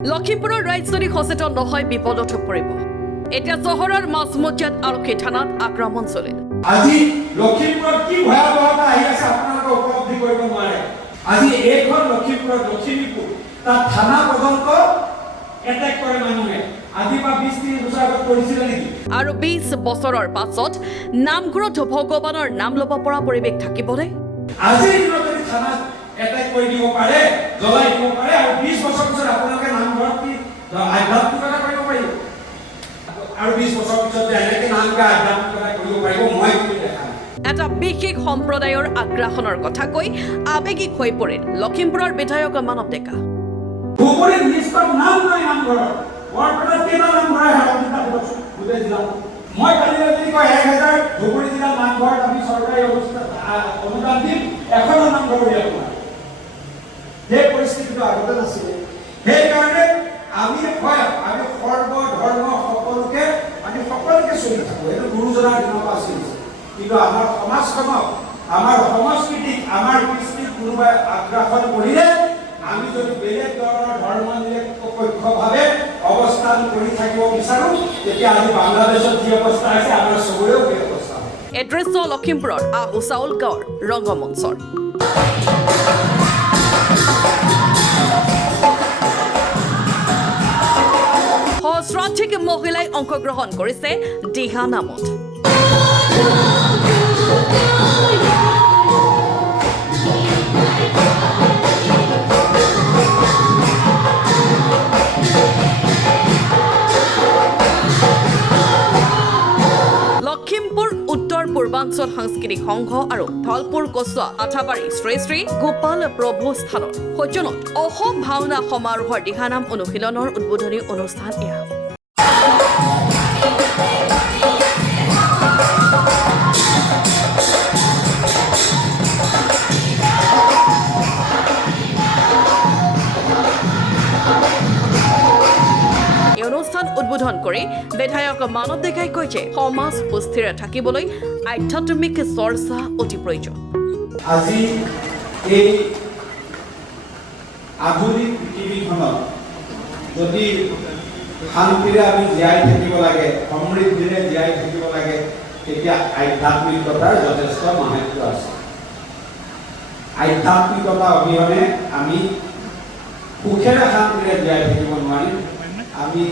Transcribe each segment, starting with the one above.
লখিমপুৰৰ ৰাইজ যদি সচেতন নহয় বিপদত পৰিব। এতিয়া চহৰৰ মাজমজিয়াত আৰক্ষী থানাত আক্ৰমণ চলিল। আজি লখিমপুৰত কি ভয়াৱহতা আহি আছে আপোনালোকে উপলব্ধি কৰিব নোৱাৰে। আজি এইখন লখিমপুৰত লখিমপুৰ তাত থানা পৰ্যন্ত এটেক কৰে মানুহে। আজি বা 20-30 বছৰ আগত কৰিছিলে নেকি? আৰু 20 বছৰৰ পাছত নামঘৰত ভগৱানৰ নাম ল'ব পৰা পৰিৱেশ থাকিবনে? আজিৰ দিনত যদি থানাত এটেক কৰি দিব পাৰে, জ্বলাই দিব পাৰে আৰু 20 বছৰ পিছত আপোনালোকে নামঘৰত কি আধ্যাত্মিকতা কৰিব পাৰিব? আৰু 20 বছৰ পিছত যে এনেকে নামকে আধ্যাত্মিকতা কৰিব পাৰিব মই কিন্তু দেখা নাই। এটা বিশেষ সম্প্ৰদায়ৰ আগ্ৰাসনৰ কথা কৈ আৱেগিক হৈ পৰিল লখিমপুৰৰ বিধায়ক মানৱ ডেকা। ধুবুৰীত নিষ্ঠৰ নাম নাই নামঘৰৰ। বৰপেটাত কেইটা নামঘৰ গোটেই জিলাত? মই কালি যদি কয় 1000 ধুবুৰী জিলাৰ নামঘৰত আমি চৰকাৰী অনুদান দিম, এখনো নামঘৰ উলিয়াব নোৱাৰে। সেই পৰিস্থিতিটো আগতে নাছিলে। সেইকাৰণে আমি সৰ্ব ধৰ্ম সকলোকে চলি থাকো। এইটো গুৰুজনাৰ দিনৰ পৰা আছিল। কিন্তু আমাৰ সমাজখনক, আমাৰ সংস্কৃতিক, আমাৰ কৃষ্টিক কোনোবাই আগ্ৰাসন কৰিলে আমি যদি বেলেগ ধৰণৰ ধৰ্ম নিৰপেক্ষভাৱে অৱস্থান কৰি থাকিব বিচাৰো, তেতিয়া আজি বাংলাদেশত যি অৱস্থা আছে আমাৰ চবৰেও সেই অৱস্থা হ'ব। এই দৃশ্য লখিমপুৰৰ আহুচাউল গাঁৱৰ ৰংগমঞ্চৰ। সহস্ৰাধিক মহিলাই অংশগ্ৰহণ কৰিছে দিহা নামত। লখিমপুৰ উত্তৰ পূৰ্বাঞ্চল সাংস্কৃতিক সংঘ আৰু ধলপুৰ কচুৱা আঠাবাৰী শ্ৰী শ্ৰী গোপাল প্ৰভু স্থানৰ সৌজন্যত অসম ভাওনা সমাৰোহৰ দিহানাম অনুশীলনৰ উদ্বোধনী অনুষ্ঠান এয়া। অনুষ্ঠান উদ্বোধন কৰি বিধায়ক মানৱ ডেকাই কয় যে সমাজ সুস্থিৰ থাকিবলৈ আধ্যাত্মিক চৰ্চা অতি প্ৰয়োজন। আজি এই আধুনিক পৃথিৱীখনত যদি শান্তিৰে আমি জীয়াই থাকিব লাগে, সমৃদ্ধিৰে জীয়াই থাকিব লাগে, তেতিয়া আধ্যাত্মিকতাৰ যথেষ্ট মাহাত্ম্য আছে। আধ্যাত্মিকতা অবিহনে আমি সুখেৰে শান্তিৰে জীয়াই থাকিব নোৱাৰিম। আমি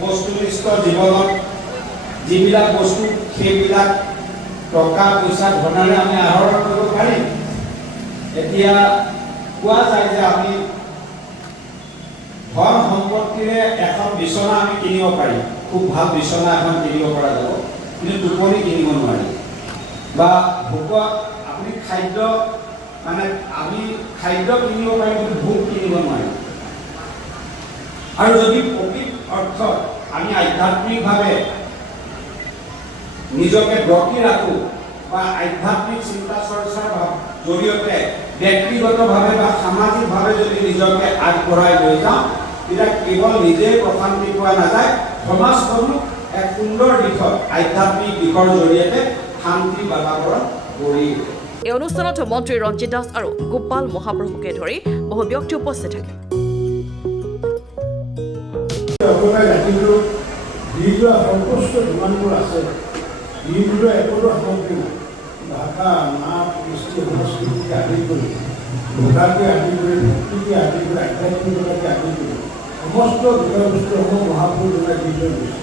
বস্তুনিষ্ঠ জীৱনত যিবিলাক বস্তু সেইবিলাক টকা পইচা ধনেৰে আমি আহৰণ কৰিব পাৰিম। এতিয়া কোৱা যায় যে আমি ধন সম্পত্তিৰে এখন বিচনা আমি কিনিব পাৰিম, খুব ভাল বিচনা এখন কিনিব পৰা যাব, কিন্তু টোপনি কিনিব নোৱাৰি। বা আপুনি আমি খাদ্য কিনিব পাৰিম, কিন্তু ভোক কিনিব নোৱাৰিম। আৰু যদি প্ৰকৃত অৰ্থত আমি আধ্যাত্মিকভাৱে নিজকে ব্ৰতি ৰাখো বা আধ্যাত্মিক চিন্তা চৰ্চাৰ জৰিয়তে ব্যক্তিগতভাৱে বা সামাজিকভাৱে যদি নিজকে আগবঢ়াই লৈ যাওঁ, তেতিয়া কেৱল নিজেই প্ৰশান্তি পোৱা নাযায়, সমাজখনো এক সুন্দৰ দিশত আধ্যাত্মিক দিশৰ জৰিয়তে শান্তি বাতাবৰণ গঢ়ি উঠে। এই অনুষ্ঠানত মন্ত্ৰী ৰঞ্জিত দাস আৰু গোপাল মহাপ্ৰভুকে ধৰি বহু ব্যক্তি উপস্থিত থাকে। সন্তুষ্ট যিমানবোৰ আছে যিবোৰ একোটো সামগ্ৰী নাই, ভাষা নাট কৃষ্টি সংস্কৃতিকে আদি কৰি ভাষাকে আদি কৰি ভক্তিকে আদি কৰি আধ্যাত্মিকতাকে আদি কৰি সমস্ত বিষয়বস্তুসমূহ মহাপুৰুষে দি থৈ গৈছে।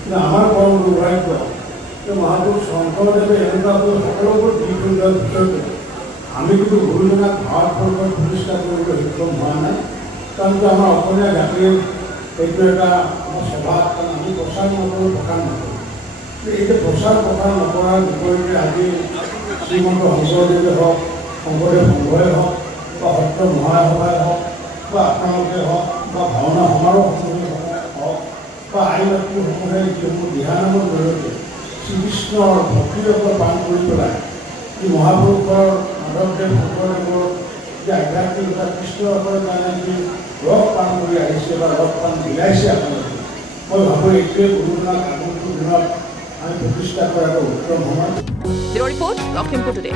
কিন্তু আমাৰ পৰম দুৰ্ভাগ্য যে মহাপুৰুষ শংকৰদেৱে এনেকুৱাকৈ সকলোবোৰ দি থৈ যোৱাৰ পিছতো আমি কিন্তু গুৰুজনাক ভাৰতবৰ্ষত প্ৰতিষ্ঠা কৰিবলৈ সক্ষম হোৱা নাই। কাৰণ আমাৰ অসমীয়া জাতিৰ এইটো এটা আমাৰ স্বভাৱ, কাৰণ আমি প্ৰচাৰ নকৰোঁ, প্ৰসাৰ নকৰোঁ। এই যে প্ৰচাৰ প্ৰসাৰ নকৰাৰ বিপৰীতে আজি শ্ৰীমন্ত শংকৰদেৱে হওক, শংকৰদেৱ সংঘই হওক বা সত্ৰ মহাসভাই হওক বা আপোনালোকে হওক বা ভাওনা সমাৰোহসমূহে হওক বা আই মাতৃসমূহে যিসমূহ দিহানামৰ জৰিয়তে শ্ৰীকৃষ্ণৰ ভক্তিৰত্ন পান কৰি পেলাই যি মহাপুৰুষৰ মাধৱদেৱ শংকৰদেৱৰ যে আধ্যাত্মিকতা কৃষ্ণসকলৰ কাৰণে যি ৰস পান কৰি আহিছে বা ৰস পান বিলাইছে আপোনালোকে, মই ভাবোঁ এইটোৱে গুৰুজনাক আগন্তুক দিনত আমি প্ৰতিষ্ঠা কৰাটো উত্তম সময়। Report Lakhimpur today.